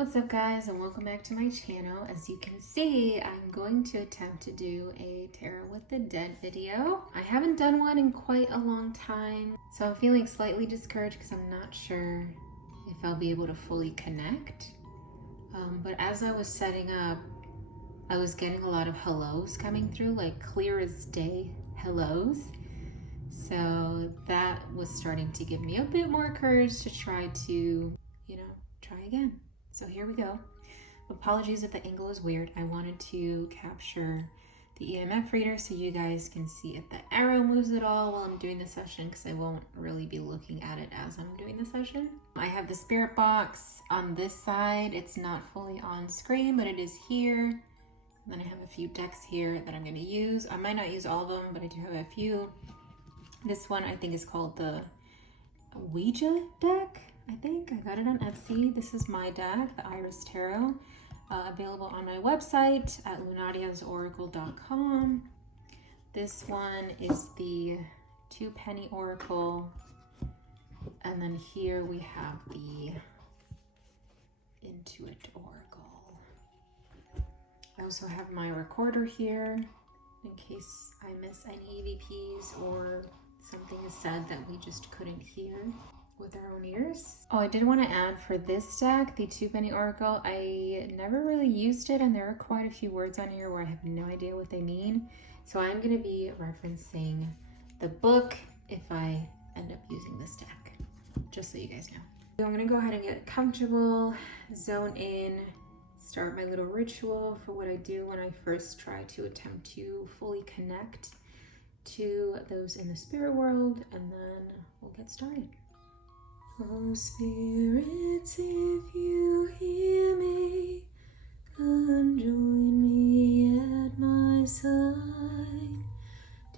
What's up guys, and welcome back to my channel. As you can see, I'm going to attempt to do a Tarot with the Dead video. I haven't done one in quite a long time, so I'm feeling slightly discouraged because I'm not sure if I'll be able to fully connect. But as I was setting up, I was getting a lot of hellos coming through, like clear as day hellos. So that was starting to give me a bit more courage to try to, try again. So here we go. Apologies if the angle is weird. I wanted to capture the EMF reader so you guys can see if the arrow moves at all while I'm doing the session, because I won't really be looking at it as I'm doing the session. I have the spirit box on this side. It's not fully on screen, but it is here. And then I have a few decks here that I'm going to use. I might not use all of them, but I do have a few. This one I think is called the Ouija deck. I think I got it on Etsy. This is my deck, the Iris Tarot, available on my website at lunadiasoracle.com. This one is the 2 penny oracle, and then here we have the Intuit oracle. I also have my recorder here in case I miss any EVPs or something is said that we just couldn't hear with our own ears. Oh, I did want to add for this deck, the 2 penny oracle, I never really used it, and there are quite a few words on here where I have no idea what they mean. So I'm going to be referencing the book if I end up using this deck, just so you guys know. So I'm going to go ahead and get comfortable, zone in, start my little ritual for what I do when I first try to attempt to fully connect to those in the spirit world, and then we'll get started. Oh spirits, if you hear me, come join me at my side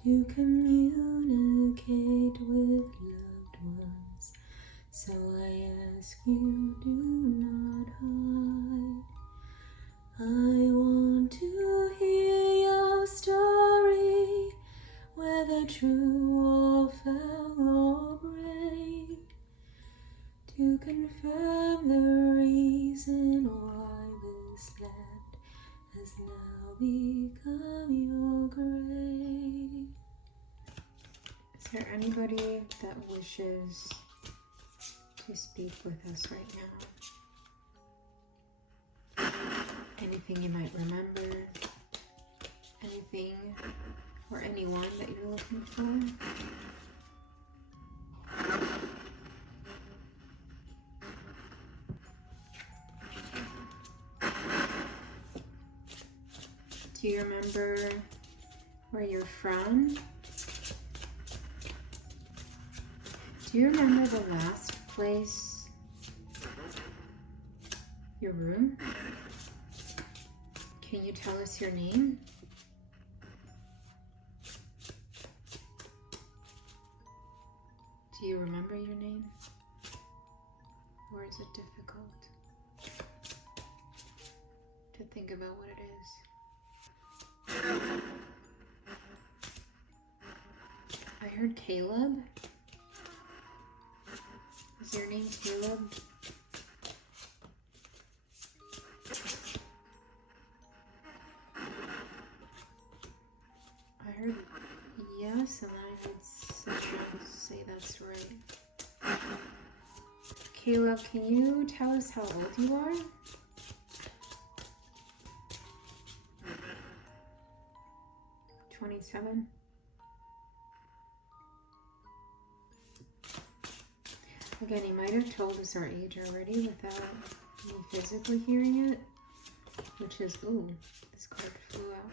to communicate with loved ones. So I ask you, do not hide. I want to hear your story, whether true or foul or brave, to confirm the reason why this land has now become your grave. Is there anybody that wishes to speak with us right now? Anything you might remember? Anything or anyone that you're looking for? Do you remember where you're from? Do you remember the last place? Your room? Can you tell us your name? Do you remember your name? Or is it difficult to think about what it is? I heard Caleb. Is your name Caleb? I heard yes, and then I heard Citron say that's right. Caleb, can you tell us how old you are? $27. Again, he might have told us our age already without me physically hearing it, which is, ooh, this card flew out.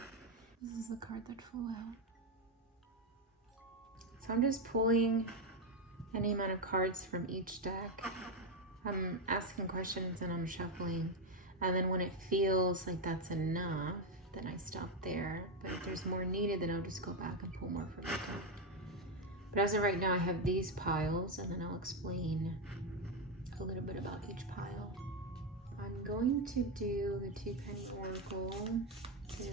This is the card that flew out. So I'm just pulling any amount of cards from each deck. I'm asking questions and I'm shuffling, and then when it feels like that's enough, then I stop there. But if there's more needed, then I'll just go back and pull more from the deck. But as of right now, I have these piles, and then I'll explain a little bit about each pile. I'm going to do the 2 penny oracle to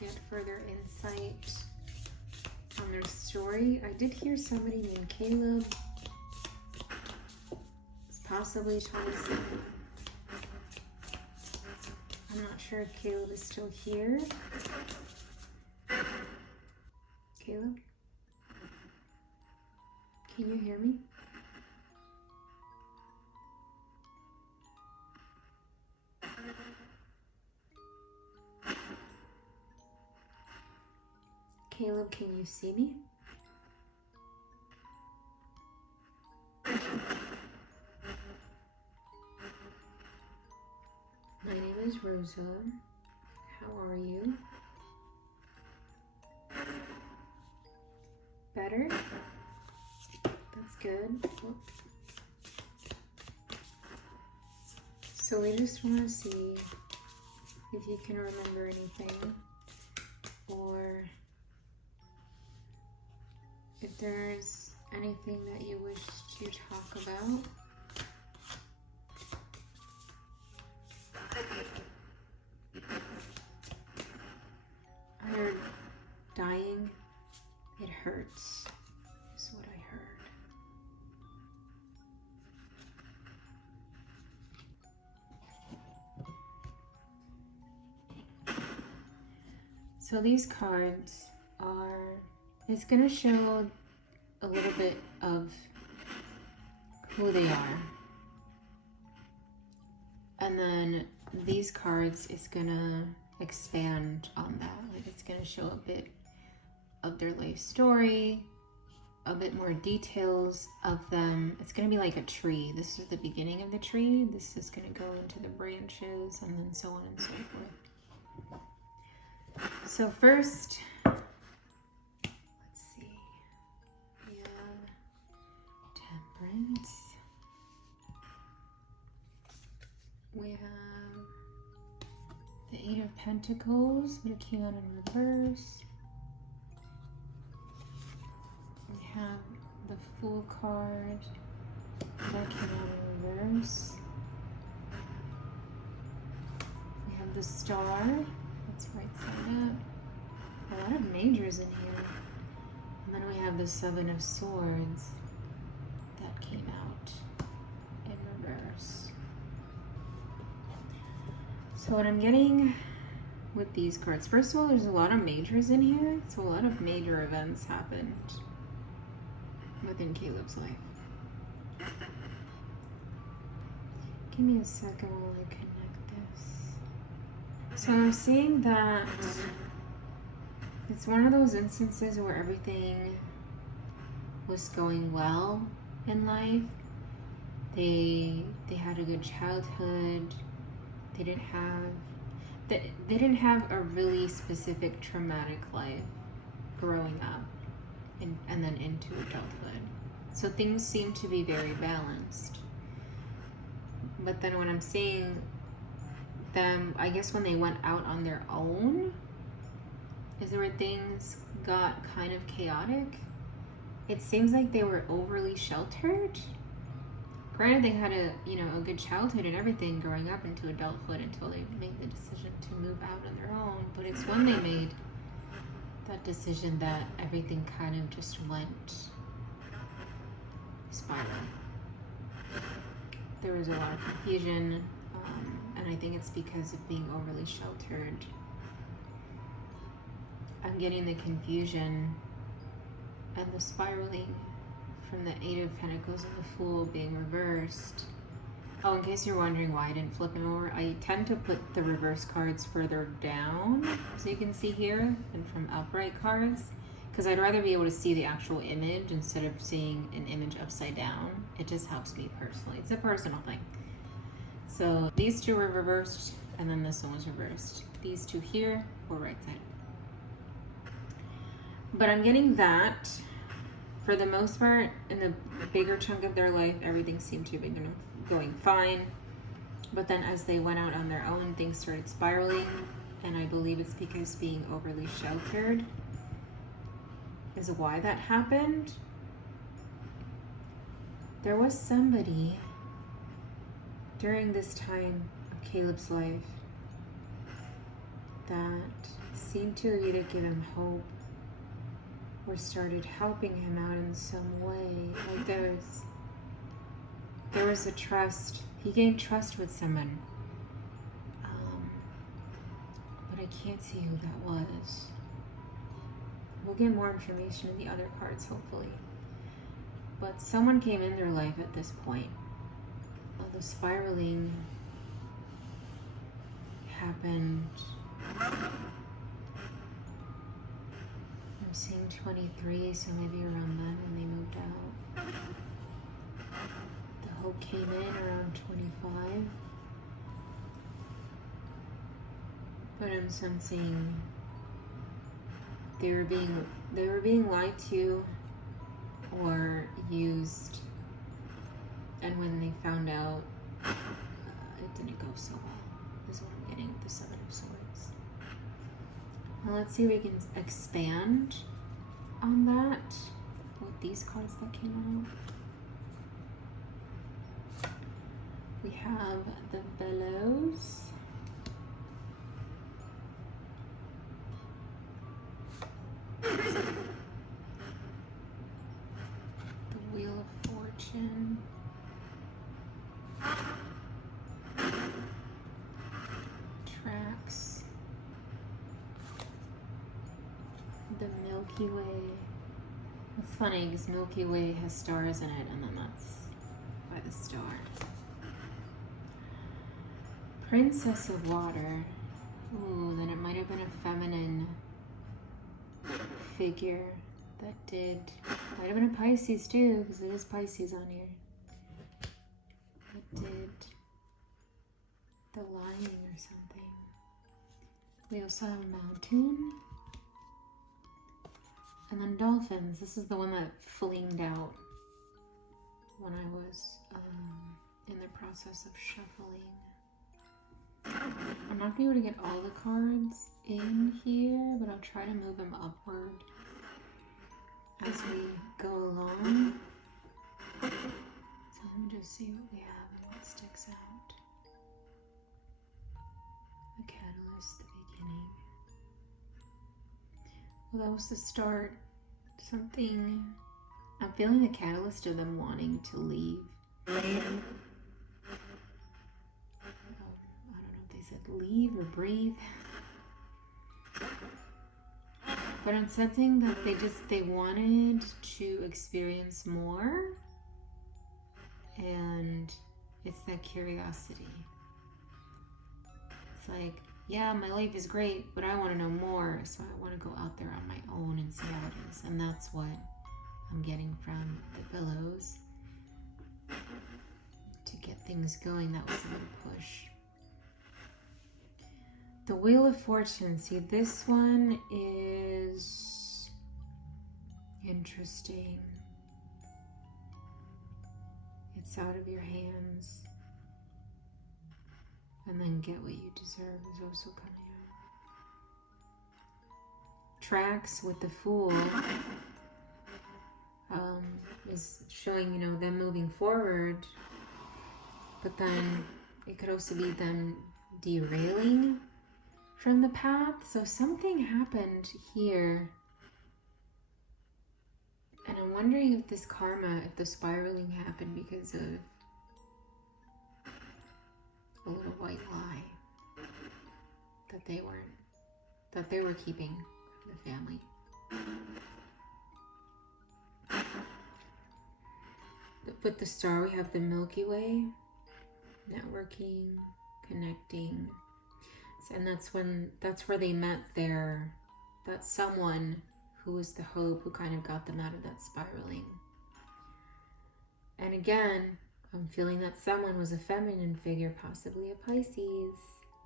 get further insight on their story. I did hear somebody named Caleb. It's possibly 27. I'm not sure if Caleb is still here. Caleb? Can you hear me? Caleb, can you see me? My name is Rosa. How are you? Better? That's good. Oh. So we just want to see if you can remember anything, or if there's anything that you wish to talk about. I heard dying, it hurts, is what I heard. So these cards are, it's going to show a little bit of who they are. And then these cards is going to expand on that. Like, it's going to show a bit of their life story, a bit more details of them. It's going to be like a tree. This is the beginning of the tree. This is going to go into the branches and then so on and so forth. So first, let's see. We have Temperance. We have the Eight of Pentacles, but it came out in reverse. We have the Fool card, that came out in reverse. We have the Star, that's right side up. A lot of majors in here. And then we have the Seven of Swords, that came out in reverse. So what I'm getting with these cards, first of all, there's a lot of majors in here. So a lot of major events happened within Caleb's life. Give me a second while I connect this. So I'm seeing that it's one of those instances where everything was going well in life. They had a good childhood. They didn't have a really specific traumatic life growing up and then into adulthood. So things seem to be very balanced. But then when I'm seeing them, I guess when they went out on their own is where things got kind of chaotic. It seems like they were overly sheltered. Granted, they had a good childhood and everything growing up into adulthood until they made the decision to move out on their own. But it's when they made that decision that everything kind of just went spiral. There was a lot of confusion, and I think it's because of being overly sheltered. I'm getting the confusion and the spiraling from the Eight of Pentacles and the Fool being reversed. Oh, in case you're wondering why I didn't flip them over, I tend to put the reverse cards further down, so you can see here, than from upright cards, because I'd rather be able to see the actual image instead of seeing an image upside down. It just helps me personally. It's a personal thing. So these two were reversed, and then this one was reversed. These two here were right side. But I'm getting that, for the most part, in the bigger chunk of their life, everything seemed to be going fine. But then as they went out on their own, things started spiraling. And I believe it's because being overly sheltered is why that happened. There was somebody during this time of Caleb's life that seemed to either give him hope or started helping him out in some way. Like there was a trust. He gained trust with someone. can't see who that was. We'll get more information in the other cards, hopefully. But someone came in their life at this point. The spiraling happened. I'm seeing 23, so maybe around then when they moved out. The hope came in around 25. But I'm sensing they were being lied to or used, and when they found out, it didn't go so well, is what I'm getting with the Seven of Swords. Now let's see if we can expand on that with these cards that came out. We have the Bellows. Tracks, the Milky Way. It's funny because Milky Way has stars in it, and then that's by the star. Princess of Water. Ooh, then it might have been a feminine figure that did. Might have been a Pisces too, because it is Pisces on here. That did the lying or something. We also have a mountain. And then dolphins. This is the one that flinged out when I was in the process of shuffling. I'm not going to be able to get all the cards in here, but I'll try to move them upward as we go along. So let me just see what we have and what sticks out. The catalyst, the beginning. Well, that was the start. Something, I'm feeling the catalyst of them wanting to leave. I don't know if they said leave or breathe. But I'm sensing that they wanted to experience more. And it's that curiosity. It's like, yeah, my life is great, but I want to know more, so I want to go out there on my own and see how it is. And that's what I'm getting from the Billows. To get things going, that was a little push. The Wheel of Fortune. See, this one is interesting. It's out of your hands. And then get what you deserve is also coming out. Tracks with the Fool is showing, them moving forward. But then it could also be them derailing from the path. So something happened here. And I'm wondering if this karma, if the spiraling happened because of a little white lie that they were keeping from the family. With the star, we have the Milky Way, networking, connecting, and that's where they met that someone who was the hope, who kind of got them out of that spiraling. And again, I'm feeling that someone was a feminine figure, possibly a Pisces.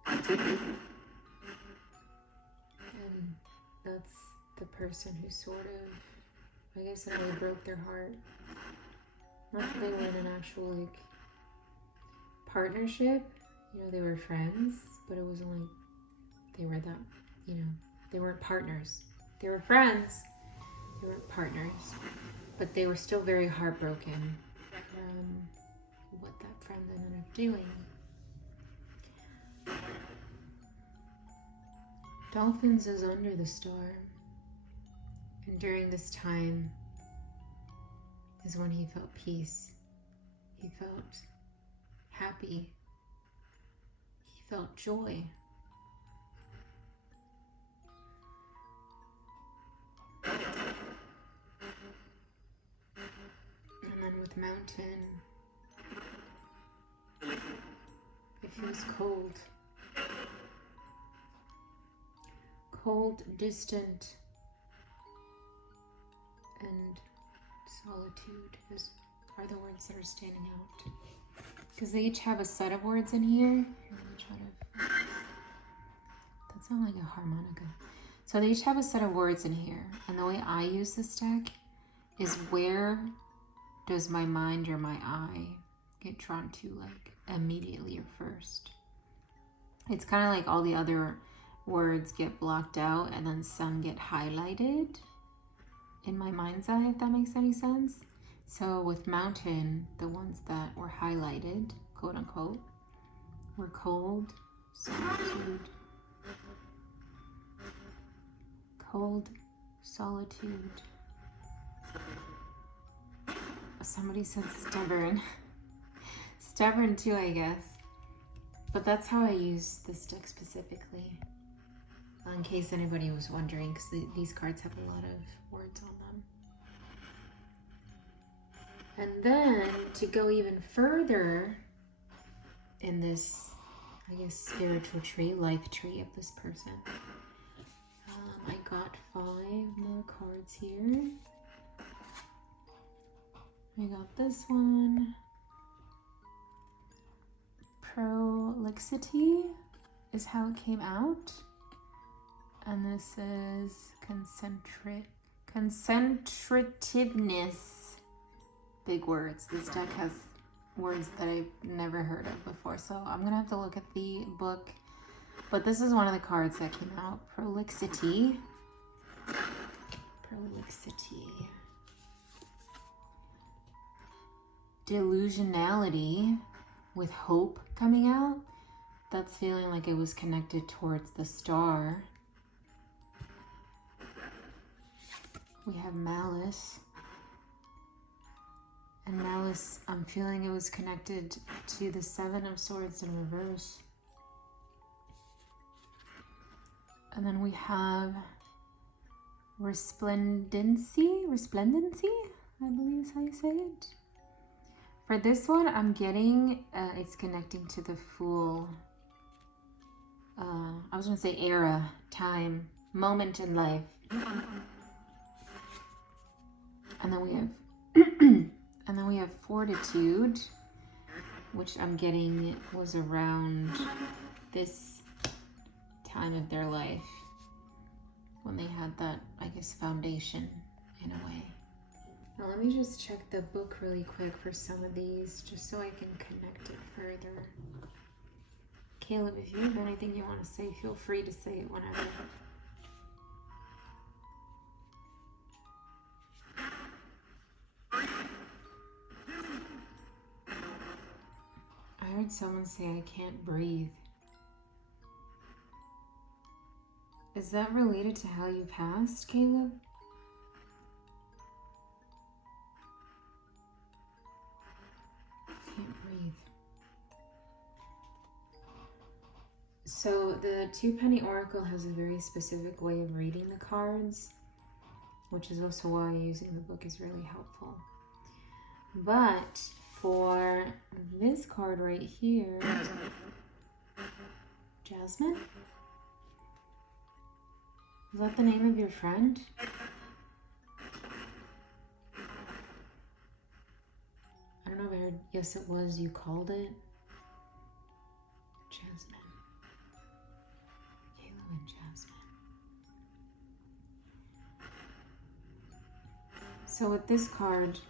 And that's the person who sort of, I guess, it really broke their heart. Not that they were in an actual, partnership. They were friends, but it wasn't like they were that, they weren't partners. They were friends, they weren't partners. But they were still very heartbroken from what that friend ended up doing. Dolphins is under the star. And during this time is when he felt peace. He felt happy. He felt joy. with mountain. It feels cold. Cold, distant, and solitude are the words that are standing out. Because they each have a set of words in here. Let me try to... That sounds like a harmonica. So they each have a set of words in here. And the way I use this deck is where does my mind or my eye get drawn to, like, immediately or first. It's kind of like all the other words get blocked out and then some get highlighted in my mind's eye, if that makes any sense. So with mountain, the ones that were highlighted, quote unquote, were cold, solitude, cold, solitude. Somebody said stubborn. Stubborn too, I guess. But that's how I use this deck specifically. In case anybody was wondering, because these cards have a lot of words on them. And then to go even further in this, I guess, spiritual tree, life tree of this person, I got 5 more cards here. I got this one. Prolixity is how it came out. And this is concentrativeness. Big words. This deck has words that I've never heard of before, so I'm gonna have to look at the book. But this is one of the cards that came out. Prolixity. Prolixity. Delusionality with hope coming out. That's feeling like it was connected towards the star. We have malice. And malice, I'm feeling it was connected to the 7 of Swords in reverse. And then we have resplendency, I believe is how you say it. For this one, I'm getting, it's connecting to the Fool. I was gonna say era, time, moment in life. And then we have and then we have fortitude, which I'm getting was around this time of their life when they had that, I guess, foundation in a way. Now let me just check the book really quick for some of these, just so I can connect it further. Caleb, if you have anything you want to say, feel free to say it whenever. I heard someone say I can't breathe. Is that related to how you passed, Caleb? Can't breathe. So the Two-Penny Oracle has a very specific way of reading the cards, which is also why using the book is really helpful. But for this card right here, Jasmine? Is that the name of your friend? I don't know if I heard, yes it was, you called it. Jasmine. Kayla and Jasmine. So with this card,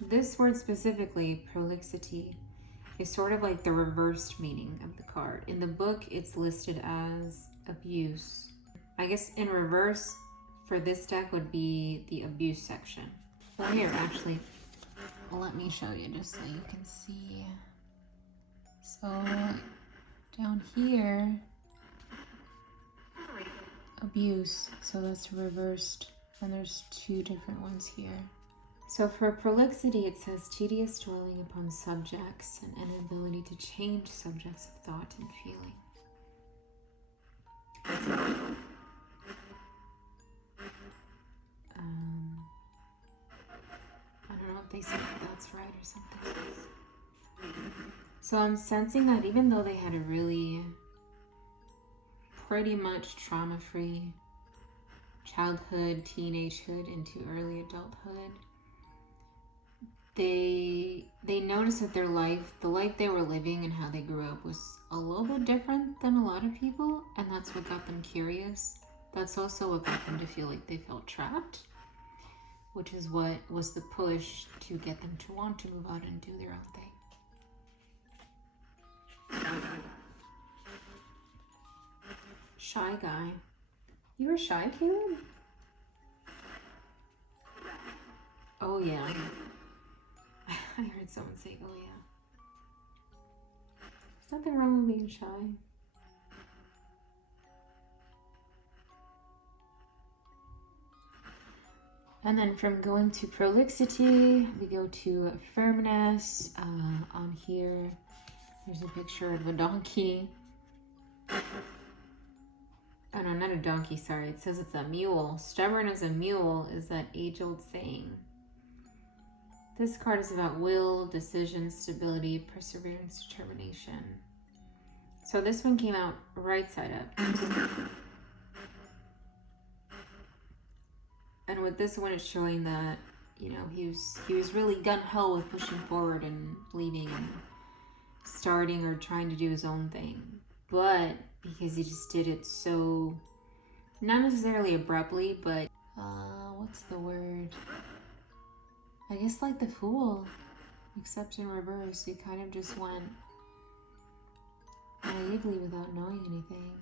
this word specifically, prolixity, is sort of like the reversed meaning of the card. In the book, it's listed as abuse. I guess in reverse for this deck would be the abuse section. Well, here, actually, let me show you just so you can see. So down here, abuse, so that's reversed, and there's 2 different ones here. So for prolixity, it says tedious dwelling upon subjects and inability to change subjects of thought and feeling. I don't know if they said that's right or something. So I'm sensing that even though they had a really pretty much trauma-free childhood, teenagehood, into early adulthood, they noticed that the life they were living and how they grew up was a little bit different than a lot of people, and that's what got them curious. That's also what got them to feel like they felt trapped, which is what was the push to get them to want to move out and do their own thing. Shy guy. You were shy, Caleb? Oh yeah. I heard someone say, oh yeah. There's nothing wrong with being shy. And then from going to prolixity, we go to firmness. On here, there's a picture of a donkey. Oh no, not a donkey, sorry. It says it's a mule. Stubborn as a mule is that age-old saying. This card is about will, decision, stability, perseverance, determination. So this one came out right side up. And with this one, it's showing that, you know, he was really gung-ho with pushing forward and leaving and starting or trying to do his own thing. But because he just did it so, not necessarily abruptly, but, what's the word? I guess like the Fool, except in reverse. He kind of just went naively without knowing anything.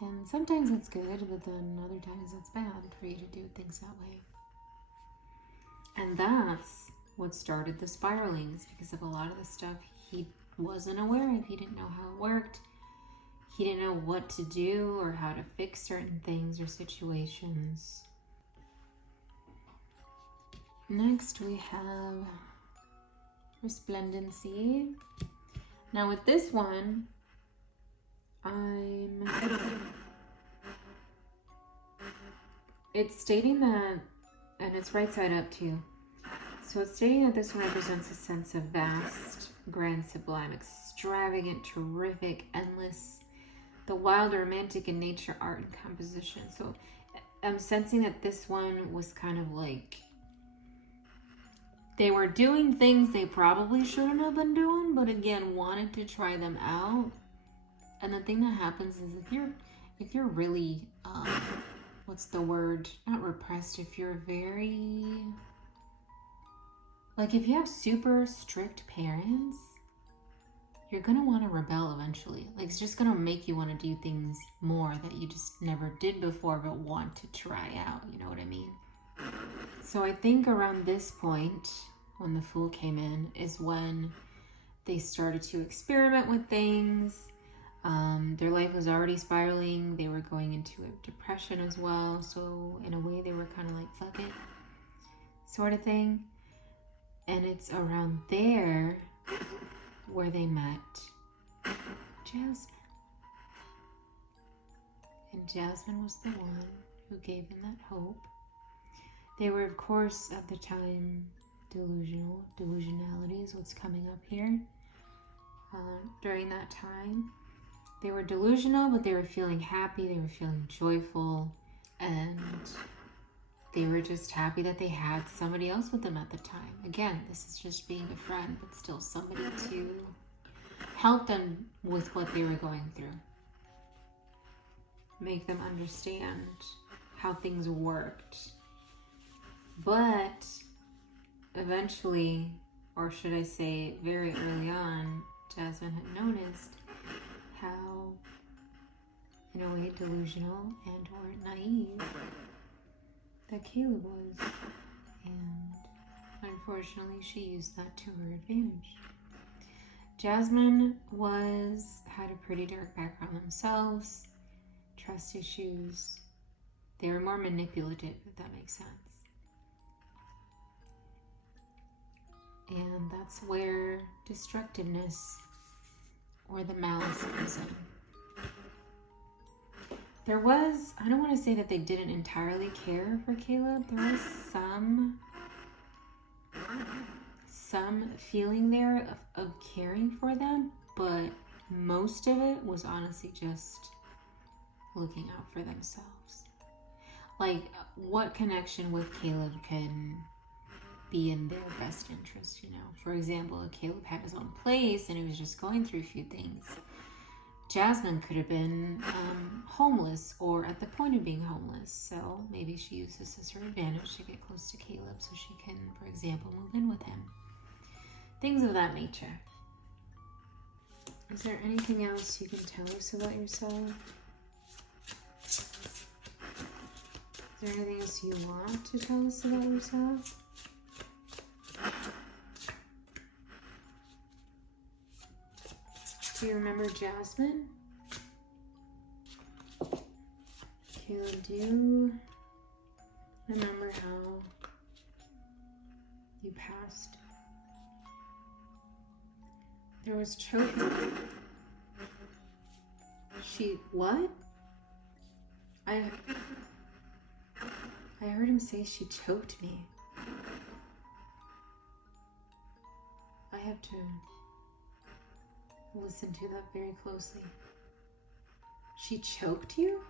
And sometimes it's good, but then other times it's bad for you to do things that way. And that's what started the spiralings, because of a lot of the stuff he wasn't aware of. He didn't know how it worked. He didn't know what to do or how to fix certain things or situations. Next we have Resplendency. Now with this one, it's stating that, and it's right side up too. So it's stating that this one represents a sense of vast, grand, sublime, extravagant, terrific, endless, the wild, romantic in nature, art, and composition. So I'm sensing that this one was kind of like, they were doing things they probably shouldn't have been doing, but again, wanted to try them out. And the thing that happens is if you're really, what's the word? Not repressed. If you're very, like if you have super strict parents, you're going to want to rebel eventually. Like it's just going to make you want to do things more that you just never did before, but want to try out. You know what I mean? So I think around this point, when the Fool came in, is when they started to experiment with things. Their life was already spiraling. They were going into a depression as well. So in a way, they were kind of like, fuck it, sort of thing. And it's around there where they met Jasmine. And Jasmine was the one who gave them that hope. They were, of course, at the time, delusional. Delusionality is what's coming up here. During that time, they were delusional, but they were feeling happy. They were feeling joyful. And they were just happy that they had somebody else with them at the time. Again, this is just being a friend, but still somebody to help them with what they were going through. Make them understand how things worked. But eventually, or should I say very early on, Jasmine had noticed how, in a way, delusional and or naive that Caleb was. And unfortunately, she used that to her advantage. Jasmine had a pretty dark background themselves, trust issues. They were more manipulative, if that makes sense. And that's where destructiveness or the malice comes in. There was, I don't want to say that they didn't entirely care for Caleb. There was some some feeling there of caring for them, but most of it was honestly just looking out for themselves. Like, what connection with Caleb can be in their best interest, you know? For example, if Caleb had his own place and he was just going through a few things, Jasmine could have been homeless or at the point of being homeless. So maybe she used this as her advantage to get close to Caleb so she can, for example, move in with him. Things of that nature. Is there anything else you can tell us about yourself? Is there anything else you want to tell us about yourself? Do you remember Jasmine? Caleb, do you remember how you passed? There was choking. What? I heard him say she choked me. I have to listen to that very closely. She choked you?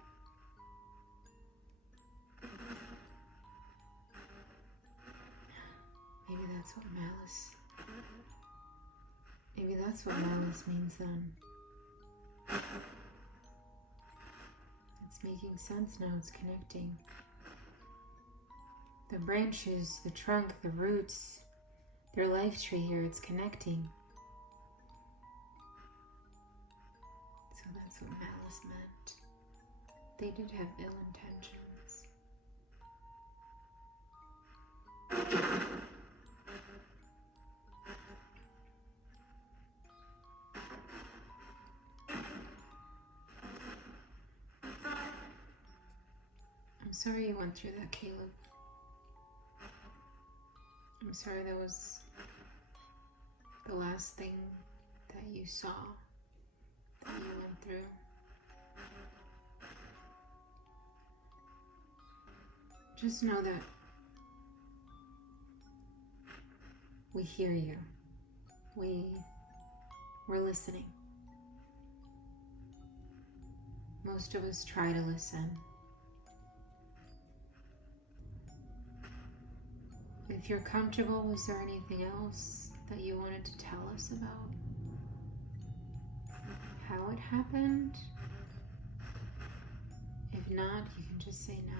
Maybe that's what malice. Maybe that's what malice means then. It's making sense now, it's connecting. The branches, the trunk, the roots, their life tree here, it's connecting. So that's what malice meant. They did have ill intentions. I'm sorry you went through that, Caleb. I'm sorry that was the last thing that you saw, that you went through. Just know that we hear you. We're listening. Most of us try to listen. If you're comfortable, was there anything else that you wanted to tell us about? How it happened? If not, you can just say no.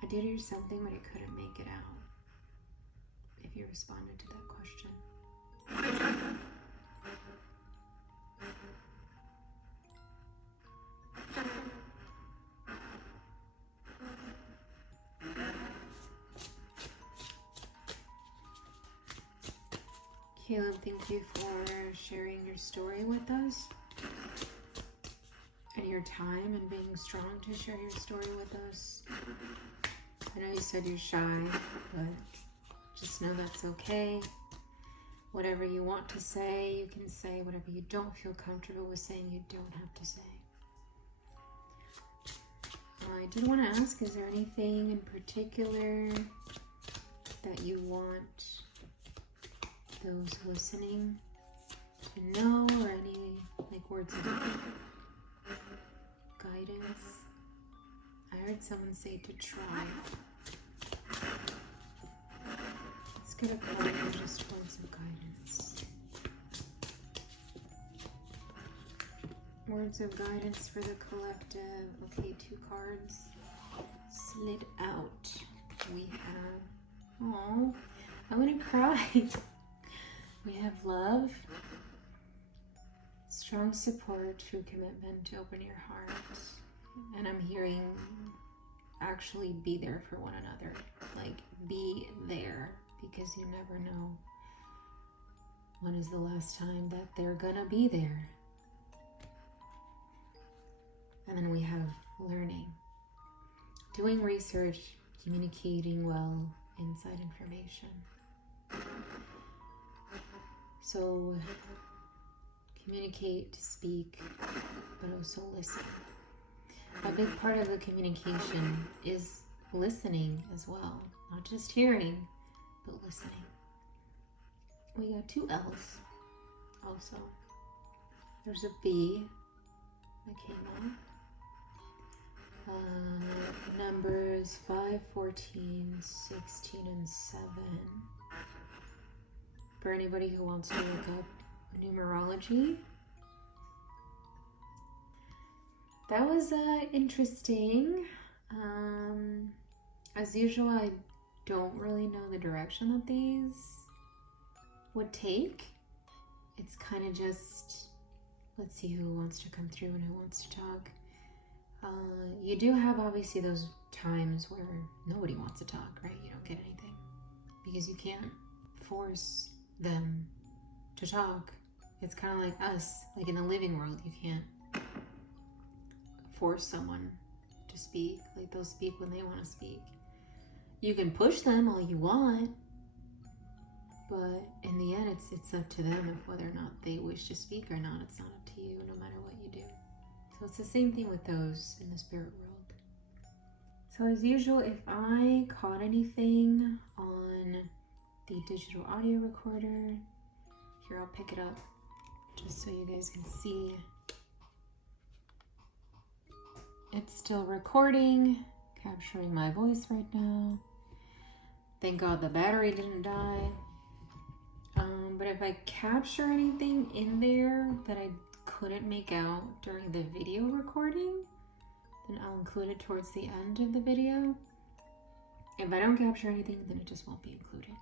I did hear something, but I couldn't make it out. If you responded to that question. Caleb, thank you for sharing your story with us and your time and being strong to share your story with us. I know you said you're shy, but just know that's okay. Whatever you want to say, you can say. Whatever you don't feel comfortable with saying, you don't have to say. I did want to ask, is there anything in particular that you want those listening to know, or any words of guidance? I heard someone say to try. Let's get a card and just words of guidance. Words of guidance for the collective. Okay, 2 cards slid out. We have, oh, I'm gonna cry. We have love, strong support, true commitment to open your heart. And I'm hearing actually be there for one another. Like, be there, because you never know when is the last time that they're gonna be there. And then we have learning, doing research, communicating well, inside information. So communicate, speak, but also listen. A big part of the communication is listening as well. Not just hearing, but listening. We got 2 L's also. There's a B that came up. Numbers 5, 14, 16, and 7. For anybody who wants to look up numerology. That was interesting. As usual, I don't really know the direction that these would take. It's kind of just, let's see who wants to come through and who wants to talk. You do have obviously those times where nobody wants to talk, right? You don't get anything because you can't force them to talk. It's kind of like us, like in the living world, you can't force someone to speak. Like, they'll speak when they want to speak. You can push them all you want, but in the end, it's up to them if whether or not they wish to speak or not. It's not up to you, no matter what you do. So it's the same thing with those in the spirit world. So as usual, if I caught anything on the digital audio recorder, here, I'll pick it up just so you guys can see. It's still recording, capturing my voice right now. Thank God the battery didn't die. But if I capture anything in there that I couldn't make out during the video recording, then I'll include it towards the end of the video. If I don't capture anything, then it just won't be included.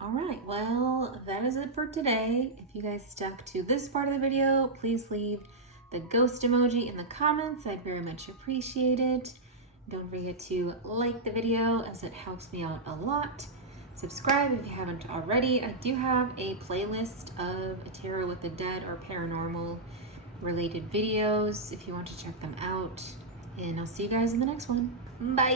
All right, well, that is it for today. If you guys stuck to this part of the video, please leave the ghost emoji in the comments. I'd very much appreciate it. Don't forget to like the video as it helps me out a lot. Subscribe if you haven't already. I do have a playlist of tarot with the dead or paranormal related videos if you want to check them out. And I'll see you guys in the next one. Bye!